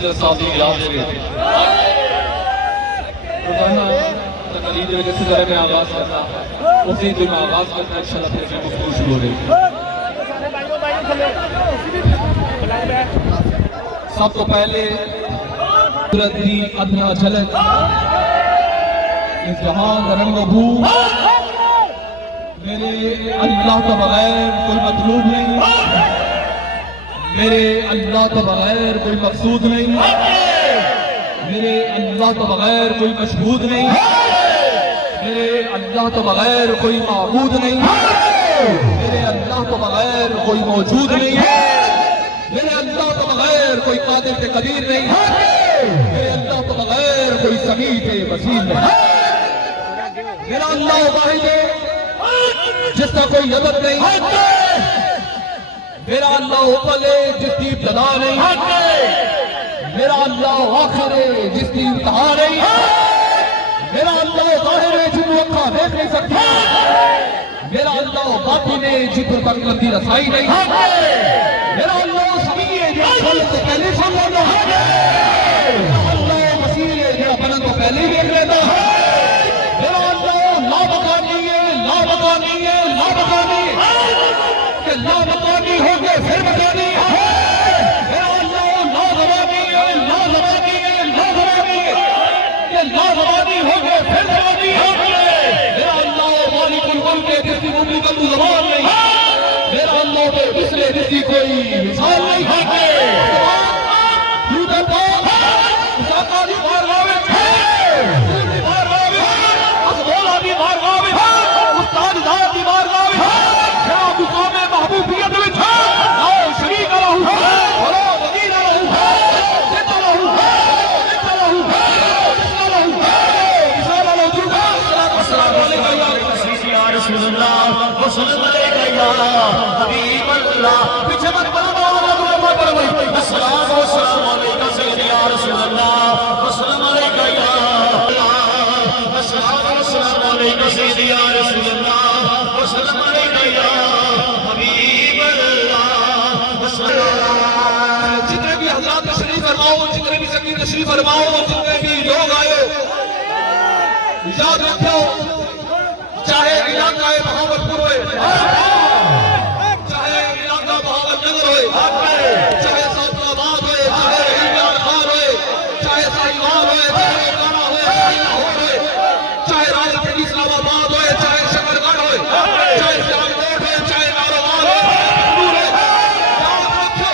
हजरत साहब की गिलाफ से रोजाना तकलीफ किसी तरह में आगाज करना उसी दिन आगाज करना इंशाल्लाह फिर गुफ्तगू शुरू हो रही। सब तो पहले कुदरत की अदना झलक इस जहां रंग बू मेरे अल्लाह तो बगैर कोई मतलूब नहीं, मेरे अल्लाह तो बगैर कोई मकसूद नहीं, मेरे अल्लाह तो बगैर कोई मशहूद नहीं, मेरे अल्लाह तो बगैर कोई माबूद नहीं, मेरे अल्लाह तो बगैर कोई मौजूद नहीं है, मेरे अल्लाह तो बगैर कोई कादिर के कदीर नहीं, मेरे अल्लाह तो बगैर कोई समीर के वसील नहीं, मेरा अल्लाह वाहिद है जिसका कोई अदद नहीं, मेरा अल्लाह ऊपर है जिसकी इब्तिदा नहीं, मेरा अल्लाह आखिर है जिसकी इंतहा नहीं, मेरा अल्लाह ज़ाहिर है जिसको अखा देख नहीं सकती, मेरा अल्लाह बातिन है जिस पर तक की रसाई नहीं, मेरा अल्लाह समी है जो छोड़ से पहले सुन लेता है, मेरा अल्लाह वसील है जो अपन को पहले ही देख लेता है, मेरा अल्लाह लाबकानी है, लाबकानी है, लाबकानी कि लाबकानी हो गए फिर बकानी है, मेरा अल्लाह लाजवानी है, लाजवानी है, लाजवानी है कि लाजवानी हो गए फिर जवानी है, मेरा अल्लाह मालिकुल मुल्क है जिसकी उम्मीद का ज़बान नहीं, मेरा अल्लाह पे पिछले जिसकी कोई मिसाल नहीं है, जितने भी हज़रात तशरीफ फरमाओ, जितने भी संगीत तशरीफ फरमाओ, जितने भी लोग आए याद रखो चाहे इलाका बहावलपुर हो, चाहे इलाका बहावलनगर हो, चाहे सौदाबाद हो, चाहे इमरान खान हो, चाहे साहिवाल हो, चाहे काना हो, चाहे लाहौर हो, चाहे राजौरी इस्लामाबाद हो, चाहे शकरगढ़ हो, चाहे सियालकोट हो, चाहे नारोवाल हो, याद रखो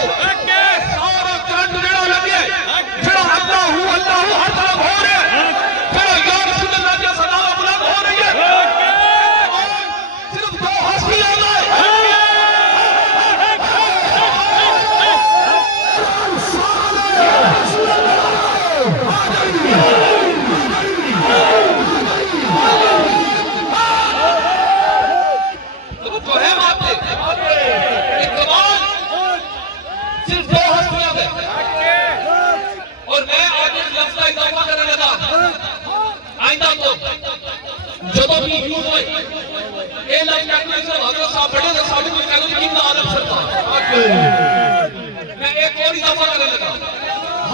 सारा करंट जेड़ा लगे जेड़ा अल्लाह हर तरफ हो रहा है, जेड़ा या रसूल अल्लाह की सदा बुलंद हो रही है, सिर्फ दो हस्ती आ गए तो है बातें इकबाल सिर्फ दो हस्तियां हैं, और मैं आज इस लफ्ज का इजाफा करने लगा आइंदा को जब भी यूज हुए ये लाइन कहते हैं हजरत साहब बड़े ने साबित कर कहते हैं कितना आलम सरता, मैं एक और इजाफा करने लगा,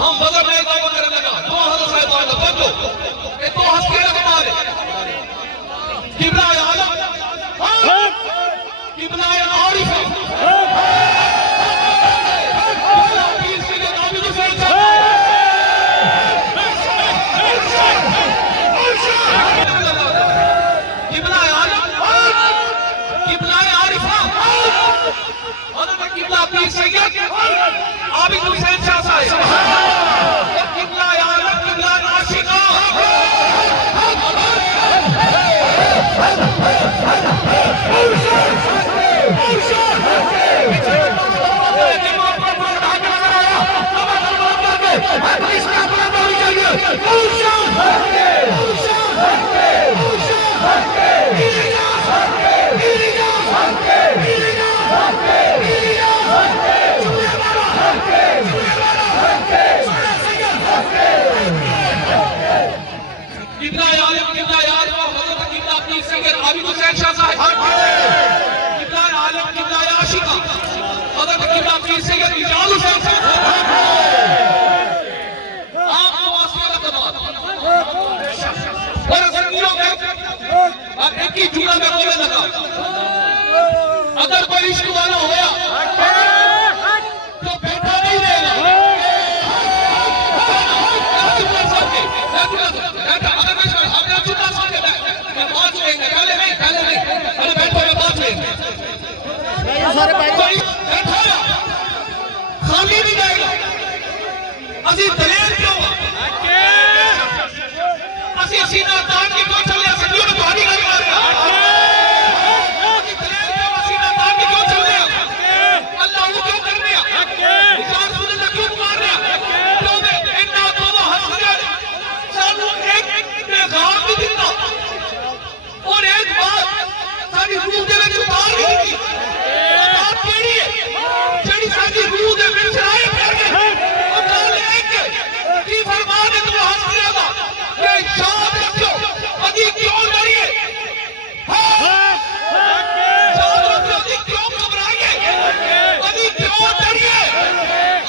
हम बदल में इजाफा करने लगा, दो हजरत साहब आए बदलो ये दो हस्तियां हमारे किबला आलम किबला आरिफ पीर सैयद आबिद हुसैन शाह साहब किबला आलम किबला आशिका पहले नहीं अरे बैठो मैं बात ले सारे भाई बैठो खाली नहीं जाएगा ਅਸੀਂ ਦਲੇਰ ਕਿਉਂ ਅਸੀਂ ਸੀਨਾ ਤਾਣ ਕੇ ਕਿਉਂ ਚੱਲੇ ਅਸੀਂ ਕਿਉਂ ਤੁਹਾਡੀ ਗੱਲ ਕਰ ਰਹੇ ਅਸੀਂ ਦਲੇਰ ਕਿਉਂ ਅਸੀਂ ਨਾ ਤਾਣ ਕੇ ਕਿਉਂ ਚੱਲੇ ਅੱਲਾਹ ਨੂੰ ਕਿਉਂ ਕਰ ਰਹੇ ਯਾਰ ਸੁਣ ਲੈ ਕਿਉਂ ਮਾਰ ਰਹੇ ਕਿਉਂ ਦੇ ਇੰਨਾ ਤੋਂ ਹੱਸ ਰਿਹਾ ਸਾਨੂੰ ਇੱਕ ਪੈਗਾਮ ਵੀ ਦਿੱਤਾ ਔਰ ਇੱਕ ਬਾਤ ਸਾਡੀ ਰੂਹ ਦੇ ਵਿੱਚ ਉਤਾਰ ਵੀ ਦਿੱਤੀ ਉਹ ਬਾਤ ਕਿਹੜੀ ਹੈ ਜਿਹੜੀ ਸਾਡੀ ਰੂਹ ਦੇ ਵਿੱਚ ਆਏ ਫਿਰ ਗਏ की फरमान है तुम हंस रहा कि याद रखो अभी क्यों डरिए याद रखो अभी क्यों घबराइए अभी क्यों डरिए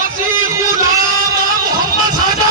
असी गुलाम मोहम्मद साजा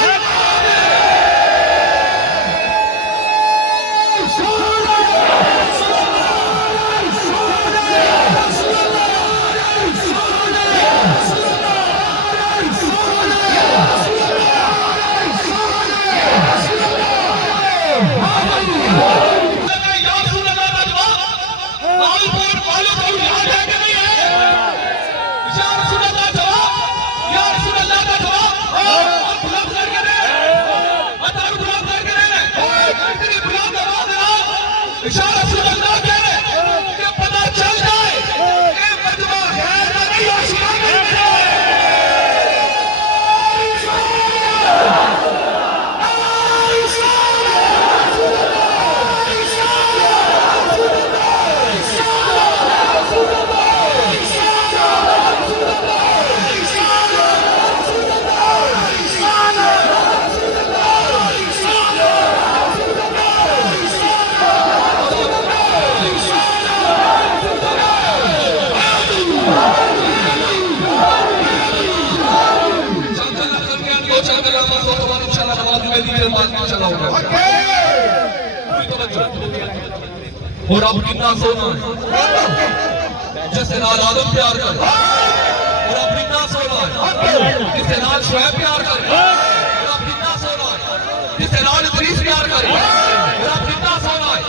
और अब कितना सोना है जिससे नाल आदम प्यार कर और अब कितना सोना है जिससे नाल शुएब प्यार कर और अब कितना सोना है जिससे नाल इदरीस प्यार कर और अब कितना सोना है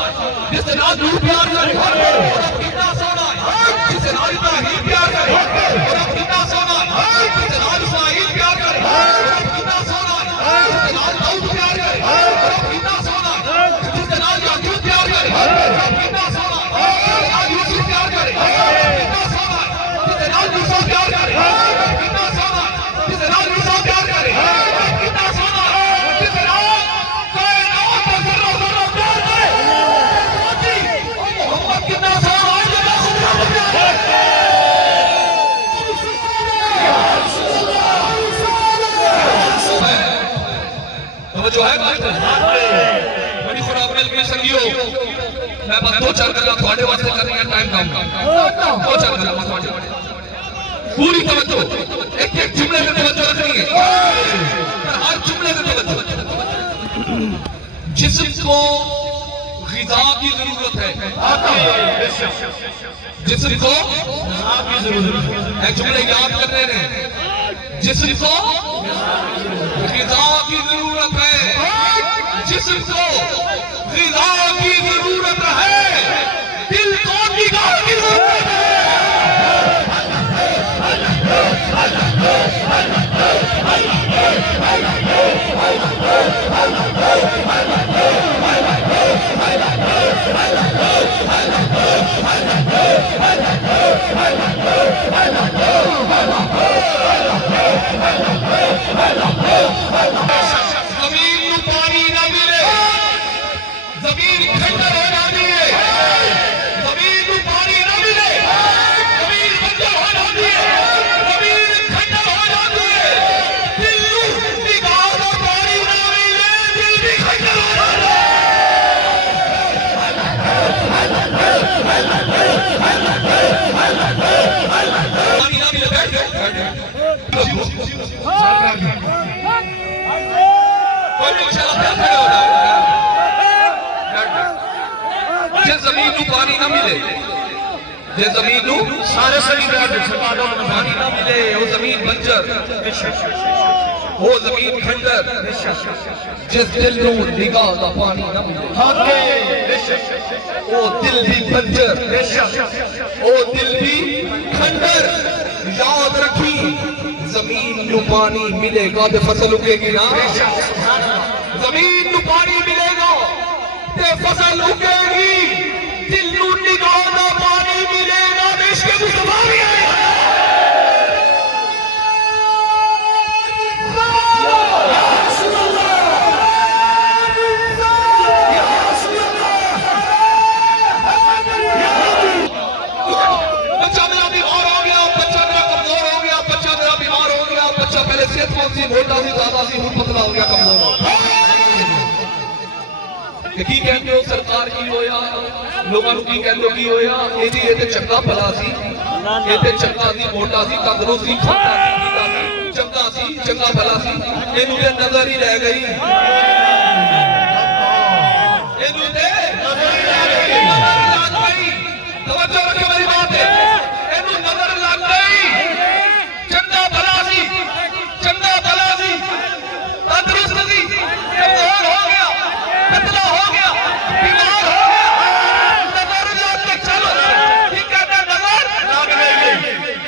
जिससे नाल नूह प्यार कर और अब कितना सोना है जिससे नाल इब्राहीम प्यार कर और अब कितना सोना है जिससे नाल इस्माईल प्यार कर और अब कितना सोना है जिससे नाल दाऊद प्यार कर और अब कितना सोना है जिससे नाल याकूब प्यार कर और अब कितना सोना है नाल यूसुफ प्यार कर और कितना सोना है जिससे नाल मूसा प्यार कर और कितना सोना है जिससे नाल मूसा प्यार कर और कितना सोना है जिससे नाल कायनात का जर्रा जर्रा प्यार करे मोहम्मद कितना सोना है जिससे खुदा को प्यार करे जो है बात बड़ी खुराक में संगियो मैं बस दो चार गल्ला थोड़े वास्ते करने का टाइम कम दो चार गल्ला थोड़े पूरी तवज्जो एक एक जुमले में तवज्जो रखनी है हर जुमले में तवज्जो जिस्म को ग़िज़ा की जरूरत है जिस्म को ग़िज़ा की जरूरत है एक जुमले याद करने हैं जिस्म को ग़िज़ा की जरूरत है जिस्म को ग़िज़ा की जरूरत है दिल को निगाह की जरूरत है जमीन पानी न मिले जमीन खंडर हो जाती है जमीन पानी न मिले जमीन बंजर हो जाती है जमीन खंडर हो जाती है दिल निगाह का पानी न मिले दिल भी खंडर हो जाता है पानी न मिले बैठ गए जे जमीन को पानी ना मिले जे जमीन को सारे पानी ना मिले वो जमीन बंजर वो जमीन खंडर जिस दिल नू निगाह दा पानी ना मिले वो दिल भी बंजर वो दिल भी खंडर याद रखी जमीन नू पानी मिलेगा तो फसल उगेगी ना जमीन नू पानी मिलेगा ते फसल उगेगी दिल नू निगाह दा पानी मिलेगा इश्क मुस्तफा भी आएगा मोटा सी ज्यादा सी हुन पतला हो गया कमजोर की कहते हो सरकार की होया लोगों की कहते हो की होया ये ते चंगा भला सी ये ते चंगा सी मोटा सी तंदुरुस्त सी चंगा सी चंगा भला सी इनू ते नजर ही रह गई इनू ते नजर लग गई तवज्जो रखो मेरी बात है इनू नजर लग गई चंगा भला सी चंगा भला सी तंदुरुस्त सी कमजोर हो गया पतला हो गया बीमार हो गया नजर लग के चलो ठीक है ना नजर लग गई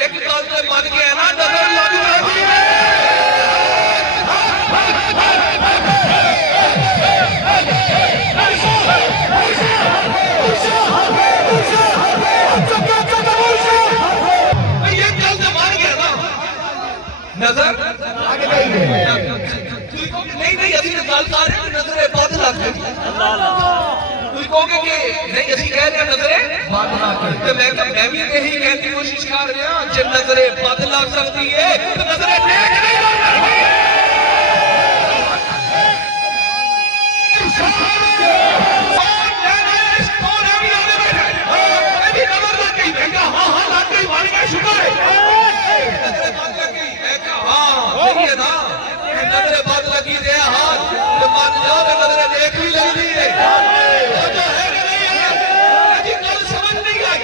एक गल से मन गया ना नजर लग गई ये गल से मन गया ना नजर नहीं अभी गल कर रहे नजरे बद लग गई तुम कहोगे कि नहीं अभी कह रहे नजरे बद लग गई तो मैं भी यही कहने की कोशिश कर रहा जब नजरे बद लग सकती है तो नजरे नेक नहीं लग सकती हाँ लग गई मान गए शुक्र है ना नजरे बात लगी दे हाथ तो मान जाओ तो नजरे देख भी लगी है जो है कि नहीं है ये कल समझ नहीं आई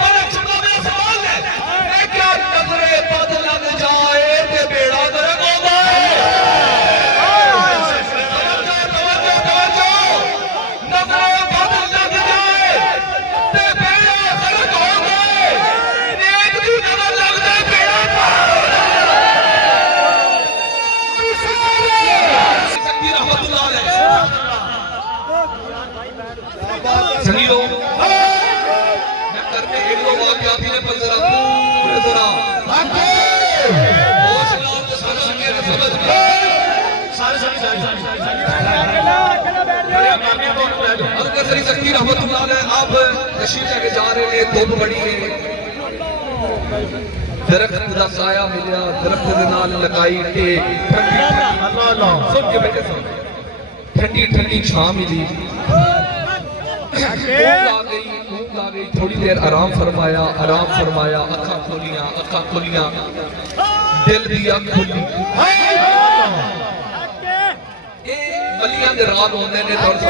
पर छोटा मेरा सवाल है क्या नजरे बात लग जाए ते बेड़ा गर्क होगा तवज्जो नजरे बात लग जाए ते बेड़ा गर्क होगा नेक दी नजर लग जाए बेड़ा सही लोग मैं करने एक दो वाकया भी ने पर जरा पूरे जरा होश लाओ तो सारा मेरे समझ में हल्का सरी शक्ति रहमतुल्लाह अलैह आप तशरीफ लेके जा रहे हैं धूप बड़ी है दरख्त दा साया मिलिया दरख्त दे नाल लगाई टेक सुन के बैठे सुन ठंडी ठंडी छां मिली ऊँग आ गई थोड़ी देर आराम फरमाया अखा खोलियां दिल दी अख खुली गलियां दे रात होंदे ने तुहानू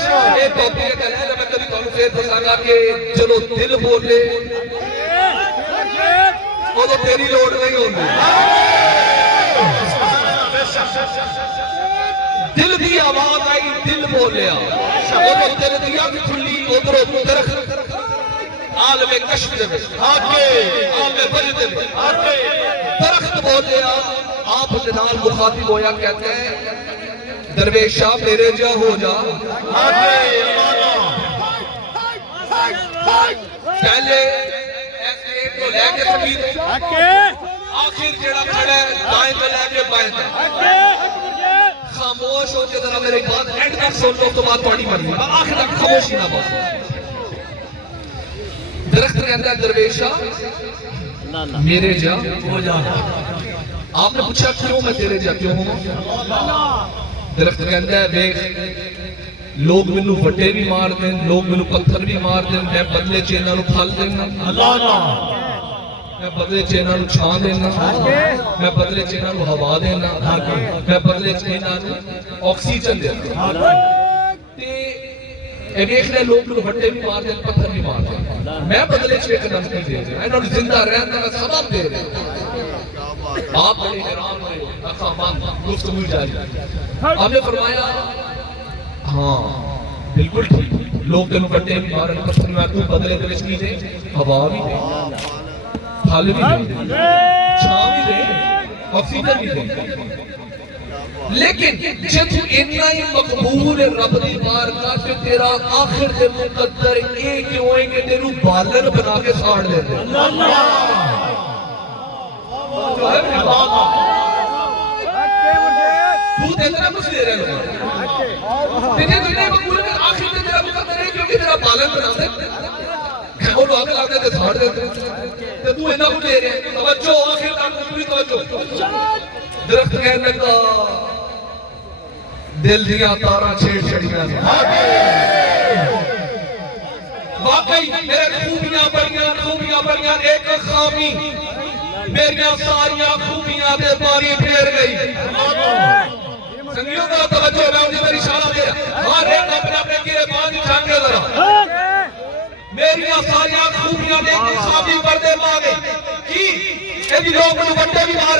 समझ ये टॉपिक है मैं कभी तुहानू फिर दसांगा कि चलो दिल बोले उदों तेरी लोड़ नहीं होंदी दिल की आवाज आई दिल बोलिया उधर दिल दी अख खुली उधरों दरख्त आलमे कश्फ दे आलमे वजद दे दरख्त बोलिया आप दे नाल मुखातिब होया कहते हैं दरवेशा मेरे जा हो जा पहले तो लेके तमीज आखिर जेड़ा खड़ा है दाएं तो लेके बाएं तक खामोश हो के जरा मेरी बात एंड तक सुन लो तो बात थोड़ी मर्जी आखिर तक खामोशी ना बस दरख्त कहता है दरवेशा मेरे जा हो जा आपने पूछा क्यों मैं तेरे जा क्यों हूं दरख्त कहता है देख लोग मैनू वड्डे भी मार देन लोग मैनू पत्थर भी मार देन मैं बदले च इन्हां नू फल देना मैं बदले च इन्हां नू छां देना मैं बदले च इन्हां नू हवा देना मैं बदले च इन्हां नू ऑक्सीजन देना ते ए देख ले लोग मैनू वड्डे भी मार देन पत्थर भी मार देन मैं बदले च एक नमकी दे रहा इन्हां नू जिंदा रहने दा सबब दे रहा आप बड़े हैरान हो गुफ्तगू जारी। आपने फरमाया हाँ बिल्कुल ठीक, लोग तेन कट्टे भी मारन पत्थर में तू बदले तेरे की दे, हवा भी दे, फल भी दे, छां भी दे, ऑक्सीजन भी दे, लेकिन जब तू इतना ही मकबूल रब दी बारगाह च तेरा आखिर दे मुकद्दर ये क्यों है कि तेनू बालन बना के साड़ देते। तू देता ना कुछ दे रहे हो तेरे दुनिया मकबूल है आखिर में तेरा मुकद्दर है क्योंकि तेरा बालन बना दे और लोग लाते थे साड़ देते ते तू इतना कुछ दे रहे है। तवज्जो आखिर तक पूरी तवज्जो। दरख्त कहने लगा दिल दिया तारा छेड़ छड़ियां वाकई मेरे खूबियां बड़ियां एक खामी मेरिया सारियां खूबियां दे बारी फेर गई। संगियों का तवज्जो मैं उन्हें मेरी इशारा दे हर एक अपने गिरेबान झांके जरा मेरिया सारियां खूबियां दे खामी पर्दे पा गई की यदि लोग मुझे बट्टे भी मार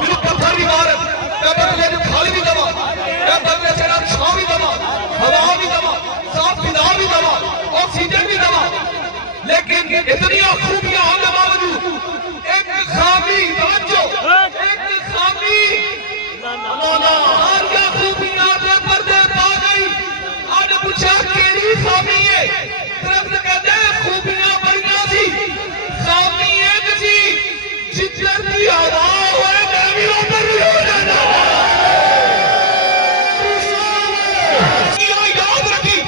मुझे पत्थर भी मार मैं बदले में खाली भी दबा मैं बदले से छां भी दबा हवा भी दबा साफ फिजा भी दबा ऑक्सीजन भी दबा, लेकिन इतनी खूबियां होने बावजूद एक खामी तवज्जो एक खामी सारियां खूबियां दे पर्दे पा गई। आज पूछा केड़ी खामी है दरख्त कहते हैं खूबियां बड़ियां सी खामी एक सी जिधर की हवा होए मैं भी उधर ही हो जाना। याद रखी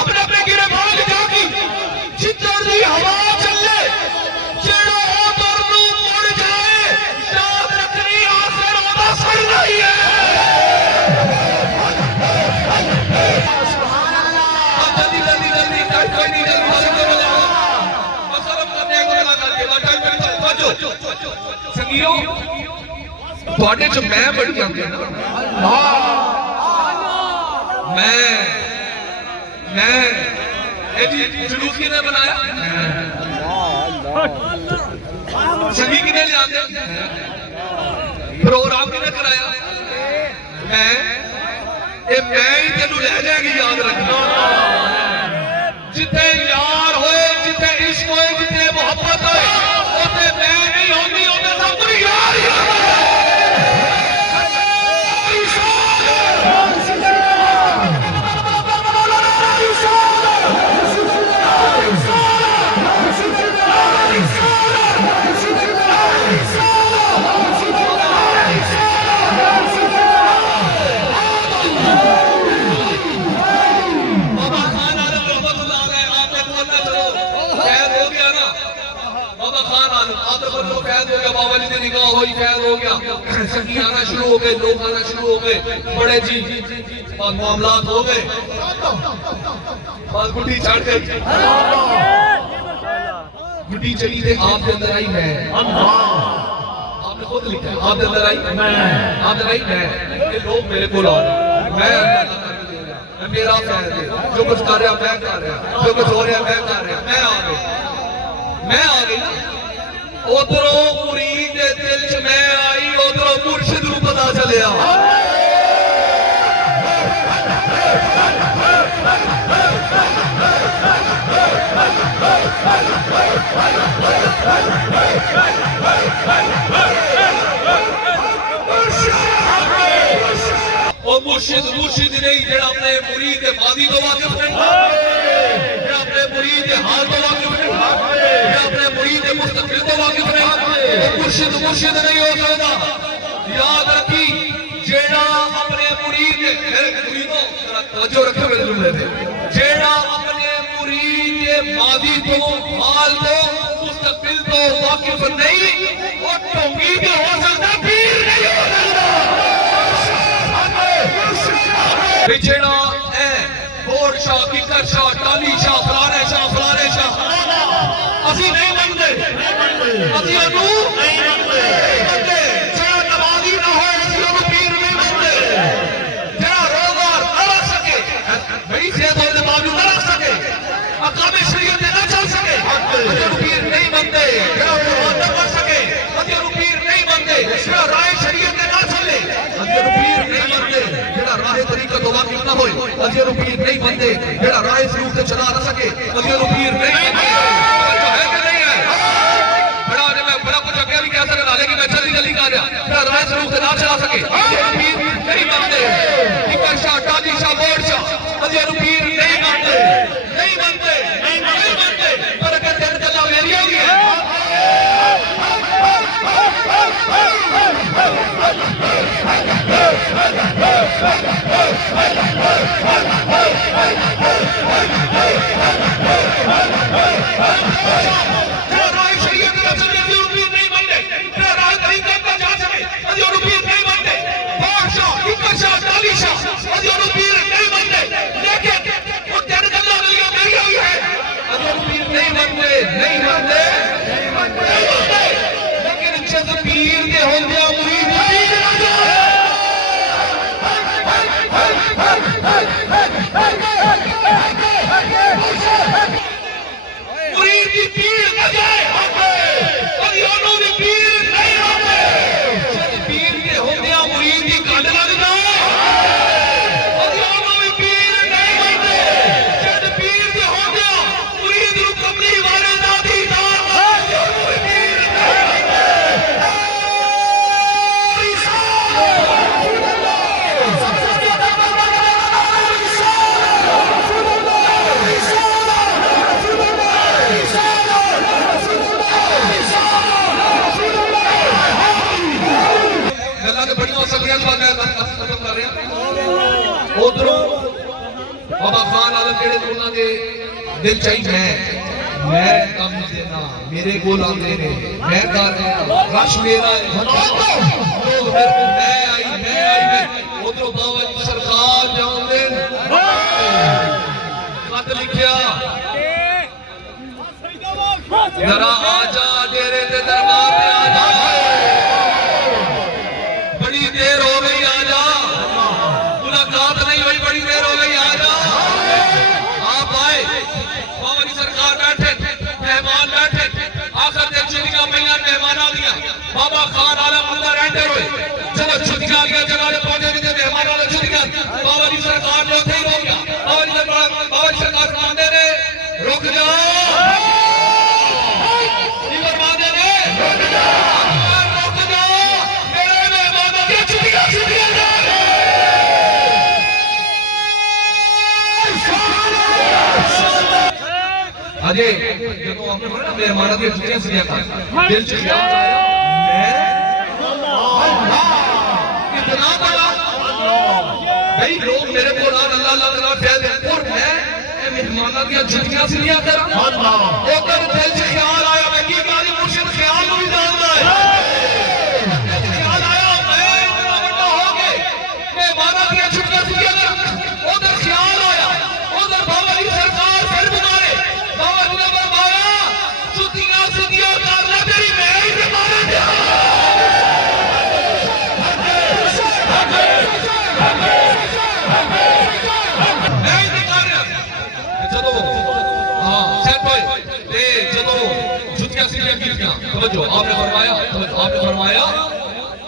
अपने अपने गिरबान जाकी जिधर की हवा चले जेड़ा उधर नू मुड़ जाए याद रखनी आखिर ओदा सड़ना ही है। जल्दी जल्दी जल्दी कोई नहीं जल्दी संगियों थोड़े च मैं बड़ी जाती ना मैं जी जुलूस किने बनाया संगी किने ले आते प्रोग्राम किने कराया मैं ही तेनू ले जाएगी याद रखना। जिथे यार होए जिथे इश्क होए जिथे मोहब्बत होए उसे मैं नहीं होगी उसे सब कुछ यार ही संगी आना शुरू हो गए लोग आना शुरू हो गए बड़े जी मामलात हो गए गुड्डी चढ़ गई गुड्डी चली थे आपके अंदर आई मैं आपने खुद लिखा है आपके अंदर आई मैं आपके आई मैं ये लोग मेरे को आ रहे मैं मेरा फैन है जो कुछ कर रहा मैं कर रहा जो कुछ हो रहा मैं कर रहा मैं आ गई ना उधरों मुरीद दे दिल च मैं आई उधरों मुर्शिद नूं पता चलिया मुर्शिद नहीं जेड़ा अपने मुरीद दे मादी तो वाकिफ है जेड़ा अपने मुरीद दे हाल तो वाकिफ है जेड़ा अपने मुरीद दे मुस्तकबिल तो वाकिफ है मुर्शिद नहीं हो सकता। याद रखी जेड़ा अपने मुरीद मेरे मुरीदों तवज्जो रखे मेरे जुमले पे जेड़ा अपने मुरीद दे मादी तो हाल तो मुस्तकबिल तो वाकिफ नहीं वो ढोंगी भी हो सकता पीर नहीं हो सकता। जेड़ा है बोर्ड शाह किकर शाह टाली शाह फलाने शाह असि नहीं मनते असि ओनू नहीं मनते जेड़ा नमाजी ना होए असि ओनू पीर नहीं मनते जेड़ा रोज़गार ना रख सके बड़ी सेहत होने के बावजूद ना रख सके अकामे शरीयत ना चल सके असि ओनू पीर नहीं मनते जेड़ा कुरान ना पढ़ सके असि ओनू पीर नहीं मनते जेड़ा राय शरीयत ना अजर पीर नहीं बनते जेड़ा राह सलूक से चला ना सके अजर पीर नहीं बनते जो है कि नहीं है बड़ा ने मैं बड़ा कुछ अगे भी कह सकता लेकिन मैं जल्दी जल्दी कह दिया जेड़ा राह सलूक से ना चला सके अजर पीर नहीं बनते इकर शाह टाली शाह बोर्ड शाह अजर पीर नहीं बनते नहीं बनते नहीं बनते पर अगर दिन चला मेरी होगी है नहीं मानते लेकिन जब पीर के होंगे मुरीद मुरीद की पीर न जाए अदियानों की पीर नहीं होते जब पीर के होंगे मुरीद की गंढ लग जाए अदियानों की पीर नहीं होते जब पीर के होंगे मुरीद को कमली वाले दादी दार अदियानों की पीर नहीं उधरों बाबा खान आलम जेड़े उन्होंने दिल चाहिए मैं कम देना मेरे को आते ने मैं कर रहा रश मेरा लोग फिर मैं आई उधरों बाबा जी सरकार जाओगे खत लिखिया जरा आजा तेरे ते दरबार पे आजा बड़ी देर हो गई आजा मुलाकात नहीं हुई बड़ी देर हो गई आजा आप आए बाबा जी सरकार बैठे मेहमान बैठे आखिर ते छुट्टियां पईयां मेहमान आ दिया बाबा खान आलम अंदर एंटर हुए चलो छुट्टियां आ गया जगह पे पहुंचे नहीं मेहमान वाले छुट्टियां बाबा जी सरकार ने उठे ही रोक गया बाबा जी सरकार फरमाते ने रुक जाओ अजय देखो आपने बोला ना मेहमान की छुट्टियां से क्या दिल से क्या मैं कितना बड़ा भाई लोग मेरे को रात अल्लाह अल्लाह कह दे और मैं मेहमानों की छुट्टियां से लिया कर ओकर दिल से ख्याल आया मैं की गाली मुर्शिद ख्याल नहीं जानता है ख्याल आया मैं इतना बड़ा हो गए मेहमानों की छुट्टियां से लिया कर उधर ख्याल आया उधर बाबा जी सरकार फिर बुलाए बाबा जी ने फरमाया छुट्टियां से दिया कर ले तेरी मैं ही मारा दिया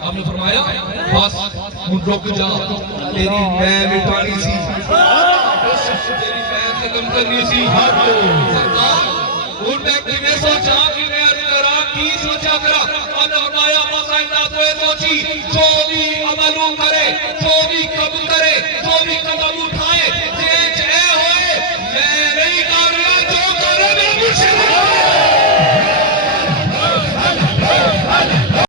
आपने फरमाया बस रुक जा तेरी मैं मिटानी सी तेरी मैं खत्म करनी सी सरकार मैं किने सोचा कि मैं अर्ज करा की सोचा करा और फरमाया मौसा इंदा तो सोची जो भी अमल करे जो भी